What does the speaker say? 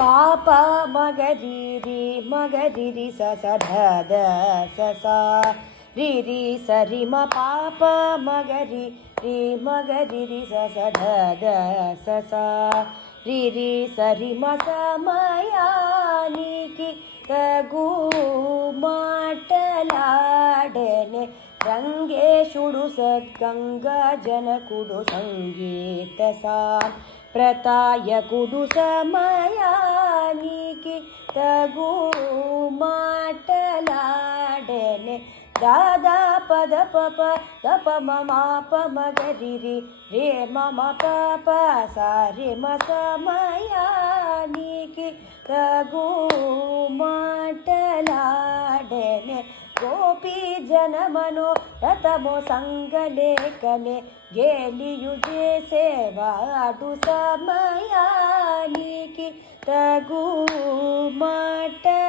పాప మగరిరి మగరిరి స ధ స రిరి సరి మ పాప మగరి రి మగరిరి స ధ స రిరి సరి మ సమయానికి తగు మాటలాడనే రంగేశుడు సద్గంగా జనకుడు సంగీత ప్రతాయకుడు సమయానికి తగు మాటలాడనే దాదా పద పప తప మమ మగరిరి రే మమ పప సారి మ సమయానికి తగు మాటలాడనే ಗೋಪಿ ಜನಮನೋ ರಥಮೋ ಸಂಗಲೇಖನೆ ಗೇಲಿಯು ಸೇವಾಡು ಸಮಯಾನಿಕಿ ತಗು ಮಾಟಲಾಡನೆ.